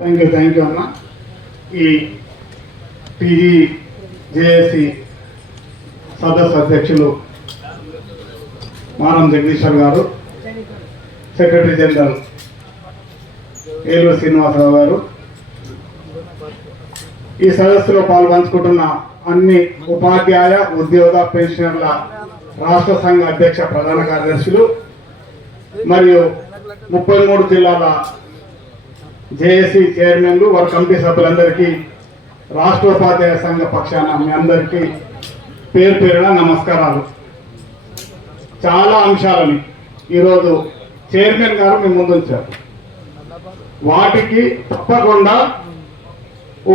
Thank you అన్న. ఈ JAC సదస్సు అధ్యక్షులు మానం జగదీశ్వర్ గారు, సెక్రటరీ జనరల్ ఏలూరు శ్రీనివాసరావు గారు, ఈ సదస్సులో పాల్పంచుకుంటున్న అన్ని ఉపాధ్యాయ ఉద్యోగ పెన్షనర్ల రాష్ట్ర సంఘ అధ్యక్ష ప్రధాన కార్యదర్శులు మరియు 33 జిల్లాల జేఏసీ చైర్మన్లు, వారి కమిటీ సభ్యులందరికీ రాష్ట్ర ఉపాధ్యాయ సంఘ పక్షాన మీ అందరికీ పేరు పేరున నమస్కారాలు. చాలా అంశాలని ఈరోజు చైర్మన్ గారు మీ ముందు ఉంచారు. వాటికి తప్పకుండా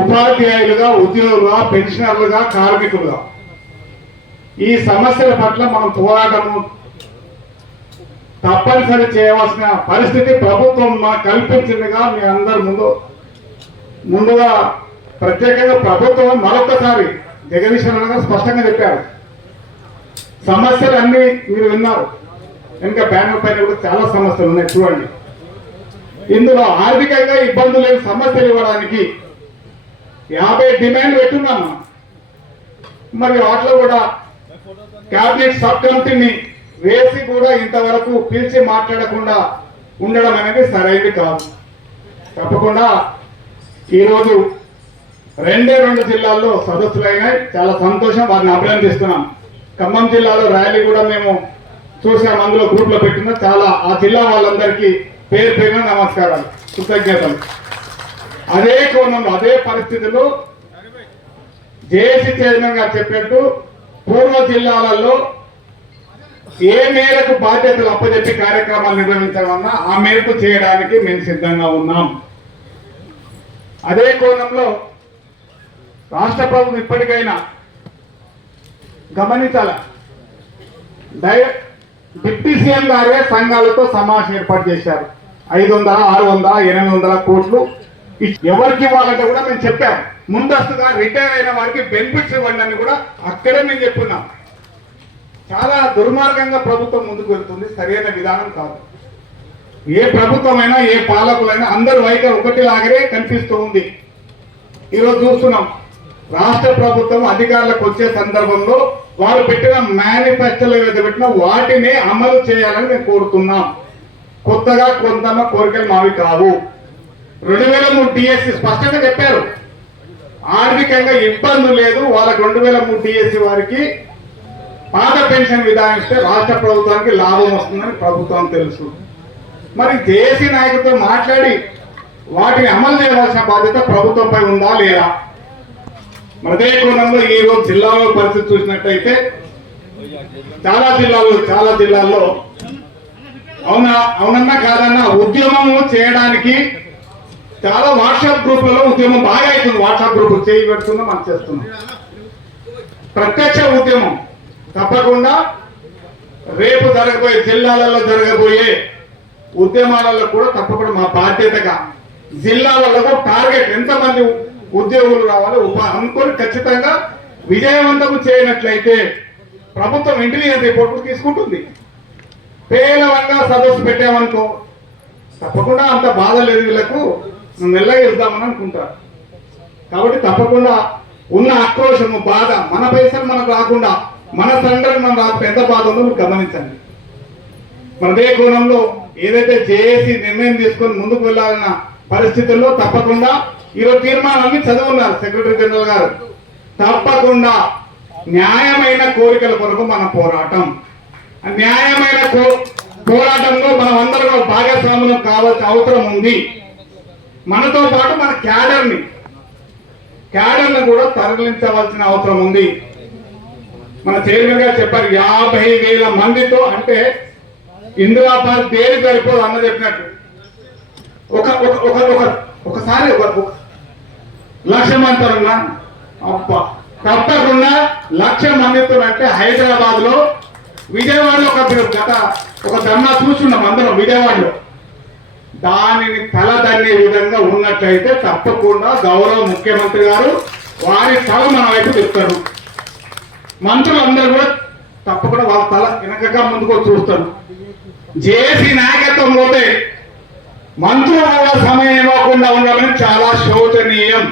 ఉపాధ్యాయులుగా, ఉద్యోగులుగా, పెన్షనర్లుగా, కార్మికులుగా ఈ సమస్యల పట్ల మనం పోరాటము తప్పనిసరి చేయవలసిన పరిస్థితి ప్రభుత్వం మాకు కల్పించిందిగా మీ అందరి ముందుగా ప్రత్యేకంగా ప్రభుత్వం మరొకసారి జగదీశ్వర్ గారు స్పష్టంగా చెప్పారు. సమస్యలు అన్ని మీరు విన్నారు. ఇంకా బ్యానర్ పైన కూడా చాలా సమస్యలు ఉన్నాయి. చూడండి, ఇందులో ఆర్థికంగా ఇబ్బందులు లేని సమస్యలు ఇవ్వడానికి 50 డిమాండ్లు పెట్టున్నాము. మరి వాటిలో కూడా క్యాబినెట్ సబ్ కమిటీని వేసి కూడా ఇంతవరకు పిలిచి మాట్లాడకుండా ఉండడం అనేది సరైనది కాదు. తప్పకుండా ఈరోజు 2 జిల్లాల్లో సదస్సులు అయినాయి. చాలా సంతోషం, వారిని అభినందిస్తున్నాం. ఖమ్మం జిల్లాలో ర్యాలీ కూడా మేము చూసాం, అందులో గ్రూప్లో పెట్టిన చాలా ఆ జిల్లా వాళ్ళందరికీ పేరు పేరున నమస్కారాలు, కృతజ్ఞతలు. అదే కోణంలో, అదే పరిస్థితుల్లో జేఏసీ చైర్మన్ గారు చెప్పినట్టు పూర్వ జిల్లాలలో ఏ మేరకు బాధ్యతలు అప్పచెప్పి కార్యక్రమాలు నిర్వహించాలన్నా ఆ మేరకు చేయడానికి మేము సిద్ధంగా ఉన్నాం. అదే కోణంలో రాష్ట్ర ప్రభుత్వం ఇప్పటికైనా గమనించాల. డిప్యూటీ సీఎం గారే సంఘాలతో సమావేశం ఏర్పాటు చేశారు. 500, 600, 800 కోట్లు ఎవరికి ఇవ్వాలంటే కూడా మేము చెప్పాం. ముందస్తుగా రిటైర్ అయిన వారికి బెనిఫిట్స్ ఇవ్వండి అని కూడా అక్కడే మేము చెప్పున్నాం. చాలా దుర్మార్గంగా ప్రభుత్వం ముందుకు వెళ్తుంది, సరైన విధానం కాదు. ఏ ప్రభుత్వమైనా, ఏ పాలకులైనా అందరూ వైఖరి ఒకటిలాగే కనిపిస్తూ ఉంది. ఈరోజు చూస్తున్నాం, రాష్ట్ర ప్రభుత్వం అధికారులకు వచ్చే సందర్భంలో వారు పెట్టిన మేనిఫెస్టోలో ఏదైతే పెట్టినా వాటిని అమలు చేయాలని మేము కోరుతున్నాం. కొత్తగా కొంతమ కోరికలు మావి కావు. 2003 డిఎస్సి స్పష్టంగా చెప్పారు, ఆర్థికంగా ఇబ్బంది లేదు వాళ్ళకి. 2003 డిఎస్సి వారికి పాత పెన్షన్ విధానిస్తే రాష్ట్ర ప్రభుత్వానికి లాభం వస్తుందని ప్రభుత్వం తెలుసు. మరి జేఏసీ నాయకులతో మాట్లాడి వాటిని అమలు చేయవలసిన బాధ్యత ప్రభుత్వంపై ఉందా లేదా? మరి అదే కోణంలో ఈ రోజు జిల్లాలో పరిస్థితి చూసినట్టయితే చాలా జిల్లాల్లో అవునన్నా కాదన్నా ఉద్యమం చేయడానికి చాలా వాట్సాప్ గ్రూపులలో ఉద్యమం బాగా అవుతుంది. వాట్సాప్ గ్రూపులు చేయి పెడుతున్నాం, మనం చేస్తున్నాం. ప్రత్యక్ష ఉద్యమం తప్పకుండా రేపు జరగబోయే జిల్లాలలో జరగబోయే ఉద్యమాలలో కూడా తప్పకుండా మా బాధ్యతగా జిల్లాలలో టార్గెట్ ఎంతమంది ఉద్యోగులు రావాలి అనుకొని ఖచ్చితంగా విజయవంతం చేయనట్లయితే ప్రభుత్వం ఇంటెలిజెన్స్ రిపోర్ట్ తీసుకుంటుంది. పేలవంగా సదస్సు పెట్టామనుకో తప్పకుండా అంత బాధ లేదు, వీళ్ళకు మెల్లగా వెళ్దామని అనుకుంటారు. కాబట్టి తప్పకుండా ఉన్న ఆక్రోషము, బాధ, మన పైసలు మనకు రాకుండా, మన సంఘటన మనం రాకపోతే ఎంత బాధ ఉందో మీరు గమనించండి. మన అదే కోణంలో ఏదైతే జేఏసీ నిర్ణయం తీసుకొని ముందుకు వెళ్ళాలన్న పరిస్థితుల్లో తప్పకుండా ఈరోజు తీర్మానాన్ని చదువున్నారు సెక్రటరీ జనరల్ గారు. తప్పకుండా న్యాయమైన కోరికల కొరకు మన పోరాటం, న్యాయమైన పోరాటంలో మనం అందరం భాగస్వాములు కావాల్సిన అవసరం ఉంది. మనతో పాటు మన క్యాడర్ని కూడా తరలించవలసిన అవసరం ఉంది. మన చైర్మన్ గారు చెప్పారు 50,000 మందితో, అంటే ఇందిరా పార్క్ దేని సరిపోదు అన్న చెప్పినట్టు ఒకసారి 1,00,000 మందితో అబ్బా తప్పకుండా 1,00,000 మందితో. అంటే హైదరాబాద్ లో, విజయవాడలో ఒక ధర్నా చూస్తున్నాం అందరం విజయవాడలో. దానిని తలదన్నే విధంగా ఉన్నట్లయితే తప్పకుండా గౌరవ ముఖ్యమంత్రి గారు వారి తల మన వైపు చెప్తారు. మంత్రులందరూ కూడా తప్పకుండా వాళ్ళ తల వెనకగా ముందుకు చూస్తారు. జేఏసీ నాయకత్వం పోతే మంత్రులు కూడా సమయం ఇవ్వకుండా ఉండడం చాలా శోచనీయం.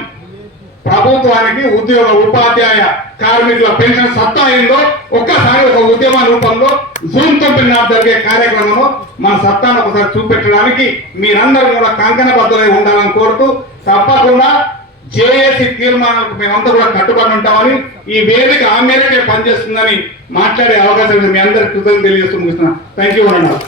ప్రభుత్వానికి ఉద్యోగ ఉపాధ్యాయ కార్మికుల పెన్షన్ సత్తా అయిందో ఒక్కసారి ఒక ఉద్యమ రూపంలో జూన్ 9 జరిగే కార్యక్రమంలో మన సత్తాను ఒకసారి చూపెట్టడానికి మీరందరూ కూడా కంకణబద్ధులై ఉండాలని కోరుతూ, తప్పకుండా జేఏసీ తీర్మానాలకు మేమంతా కూడా కట్టుబడి ఉంటామని, ఈ వేదిక ఆ మేరకే పనిచేస్తుందని మాట్లాడే అవకాశం మీ అందరికీ కృతజ్ఞతలు తెలియజేస్తూ ముగిస్తున్నాను. థ్యాంక్ యూ అన్నారు.